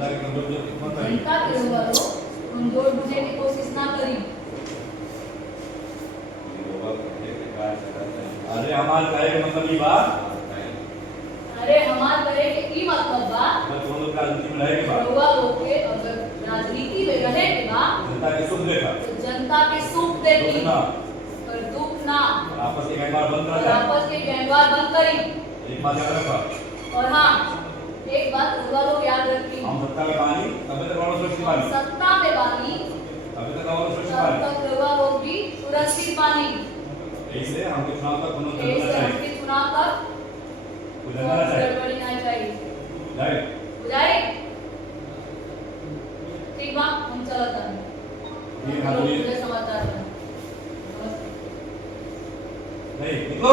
जनता के लोगों कमजोर बुझने की कोशिश ना करी। अरे हमार कहे के मतलब ई बात, अरे हमार करे के ई मतलब बा तो तुम लोग राजनीति में रहे के बाद लोगा लोग के अगर राजनीति में रहे के बा जनता के सुख देखा, तो जनता के सुख देखी दुख ना, पर दुख ना, आपस के गैंगवार बंद और करा, आपस के गैंगवार बंद करी। एक बात याद रखा, और हाँ, एक बात लोगा लोग याद रखी, हम सत्ता में बानी तब तक वालों सुरक्षित बानी, सत्ता में बानी तब तक वालों सुरक्षित तब बानी, तक लोगा लोग भी सुरक्षित बानी। इसलिए हमको चुनाव तक पुनः करना इससे चाहिए, हमके चुनाव तक गुजरना चाहिए, गड़बड़ी नहीं चाहिए। राइट? बुझाई? ठीक बा, हम चलत हन। ये हाँ बोलिए। मुझे समाचार है। नहीं, निकलो,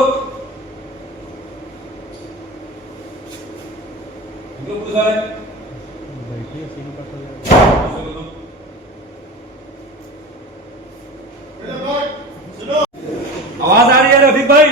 निकलो पुलिस वाले, बैठिए सीन पर तो आवाज आ रही है रफीक भाई?